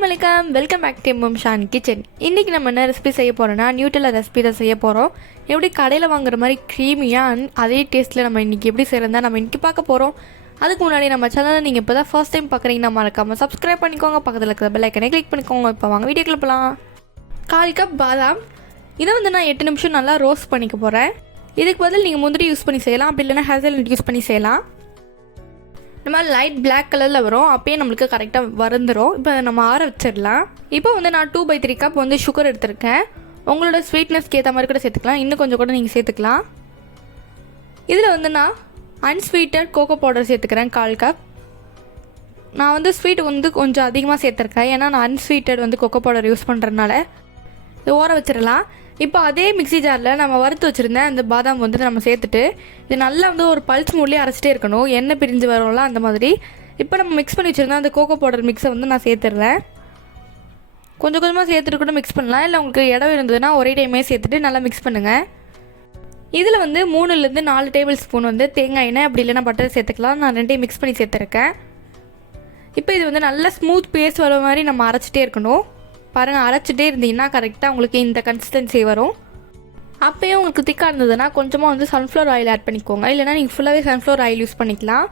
அஸ்ஸலாமு அலைக்கும், welcome back to Shan kitchen. இன்றைக்கி நம்ம என்ன ரெசிபி செய்ய போகிறோன்னா நியூட்டெல்லா ரெசிபி தான் செய்ய போகிறோம். எப்படி கடையில் வாங்குற மாதிரி க்ரீமியாக அதே டேஸ்ட்டில் நம்ம இன்றைக்கி எப்படி செய்கிறதா நம்ம இன்றைக்கி பார்க்க போகிறோம். அதுக்கு முன்னாடி நம்ம சேனலை நீங்கள் இப்போ தான் ஃபர்ஸ்ட் டைம் பார்க்குறீங்கன்னா மறக்காமல் சப்ஸ்கிரைப் பண்ணிக்கோங்க, பக்கத்தில் இருக்கிற பெல் ஐக்கனை கிளிக் பண்ணிக்கோங்க. இப்போ வாங்க வீடியோக்குள்ள போகலாம். 1/4 கப் பாதாம், இதை நான் 8 நிமிஷம் நல்லா ரோஸ்ட் பண்ணிக்க போகிறேன். இதுக்கு பதில் நீங்கள் முந்திரி யூஸ் பண்ணி செய்யலாம், அப்படி இல்லைன்னா ஹேசல்நட் யூஸ் பண்ணி செய்யலாம். இந்த மாதிரி லைட் பிளாக் கலரில் வரும், அப்பயே நம்மளுக்கு கரெக்டாக வருந்துடும். இப்போ நம்ம ஆற வச்சிடலாம். இப்போ நான் 2/3 கப் சுகர் எடுத்திருக்கேன். உங்களோட ஸ்வீட்னஸ்க்கு ஏற்ற மாதிரி கூட சேர்த்துக்கலாம், இன்னும் கொஞ்சம் கூட நீங்கள் சேர்த்துக்கலாம். இதில் நான் அன்ஸ்வீட்டட் கோகோ பவுடர் சேர்த்துக்கிறேன் 1/4 கப். நான் ஸ்வீட் கொஞ்சம் அதிகமாக சேர்த்துருக்கேன், ஏன்னா நான் அன்ஸ்வீட்டட் கோகோ பவுடர் யூஸ் பண்ணுறதுனால. இது ஓர வச்சிடலாம். இப்போ அதே மிக்ஸி ஜாரில் நம்ம வறுத்து வச்சுருந்தேன் அந்த பாதாம் நம்ம சேர்த்துட்டு இது நல்லா ஒரு பல்ஸ் மூட்லேயே அரைச்சிட்டே இருக்கணும், எண்ணெய் பிரிஞ்சு வரும்ல அந்த மாதிரி. இப்போ நம்ம மிக்ஸ் பண்ணி வச்சுருந்தேன் அந்த கோகோ பவுடர் மிக்ஸை நான் சேர்த்துடுறேன். கொஞ்சம் கொஞ்சமாக சேர்த்துட்டு கூட மிக்ஸ் பண்ணலாம், இல்லை உங்களுக்கு இடம் இருந்ததுன்னா ஒரே டைமே சேர்த்துட்டு நல்லா மிக்ஸ் பண்ணுங்கள். இதில் 3லேருந்து 4 டேபிள் ஸ்பூன் தேங்காய் எண்ணெய், அப்படி இல்லைன்னா பட்டர் சேர்த்துக்கலாம். நான் 2டையும் மிக்ஸ் பண்ணி சேர்த்துருக்கேன். இப்போ இது நல்லா ஸ்மூத் பேஸ்ட் வர மாதிரி நம்ம அரைச்சிட்டே இருக்கணும். பாருங்கள், அரைச்சிட்டே இருந்தீங்கன்னா கரெக்டாக உங்களுக்கு இந்த கன்சிஸ்டன்சி வரும். அப்போயும் உங்களுக்கு திக்காக இருந்ததுன்னா கொஞ்சமாக சன்ஃப்ளவர் ஆயில் ஆட் பண்ணிக்கோங்க, இல்லைனா நீங்கள் ஃபுல்லாகவே சன்ஃப்ளவர் ஆயில் யூஸ் பண்ணிக்கலாம்.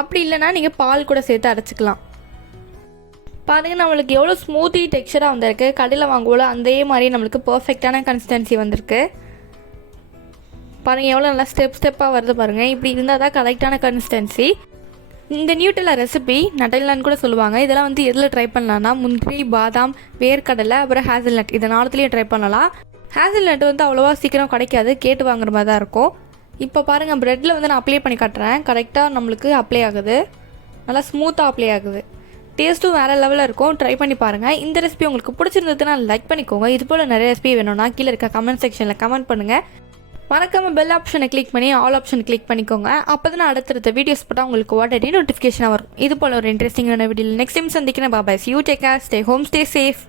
அப்படி இல்லைனா நீங்கள் பால் கூட சேர்த்து அரைச்சிக்கலாம். பாருங்கள், நம்மளுக்கு எவ்வளோ ஸ்மூத்தி டெக்ஸ்சராக வந்திருக்கு. கடையில் வாங்குவோல அதே மாதிரி நம்மளுக்கு பர்ஃபெக்டான கன்சிஸ்டன்சி வந்திருக்கு. பாருங்கள் எவ்வளோ நல்லா ஸ்டெப்பாக வருது பாருங்கள். இப்படி இருந்தால் தான் கரெக்டான கன்சிஸ்டன்சி. இந்த நியூட்டெல்லா ரெசிபி நட்டெல்லான்னு கூட சொல்லுவாங்க. இதெல்லாம் எதில் ட்ரை பண்ணலான்னா முந்திரி, பாதாம், வேர்க்கடலை, அப்புறம் ஹேசல்நட், இதை 4த்துலேயும் ட்ரை பண்ணலாம். ஹேசல்நட் அவ்வளோவா சீக்கிரம் கிடைக்காது, கேட்டு வாங்குற மாதிரி தான் இருக்கும். இப்போ பாருங்கள், ப்ரெட்டில் நான் அப்ளை பண்ணி காட்டுறேன். கரெக்டாக நம்மளுக்கு அப்ளை ஆகுது, நல்லா ஸ்மூத்தாக அப்ளை ஆகுது. டேஸ்ட்டும் வேறு லெவலில் இருக்கும். ட்ரை பண்ணி பாருங்கள். இந்த ரெசிபி உங்களுக்கு பிடிச்சிருந்ததுன்னா லைக் பண்ணிக்கோங்க. இது போல் நிறைய ரெசிபி வேணும்னா கீழே இருக்க கமெண்ட் செக்ஷனில் கமெண்ட் பண்ணுங்கள். மறக்காமல் பெல் ஆப்ஷனை கிளிக் பண்ணி ஆல் ஆப்ஷன் கிளிக் பண்ணிக்கோங்க. அப்போ தான் அடுத்தடுத்த வீடியோஸ் போட்டால் உங்களுக்கு உடனே நோட்டிஃபிகேஷனாக வரும். இது போல் ஒரு இன்ட்ரெஸ்டிங்கான வீடியோ நெக்ஸ்ட் டைம் சந்திக்கிறேன். Bye, you take care, stay home, stay safe.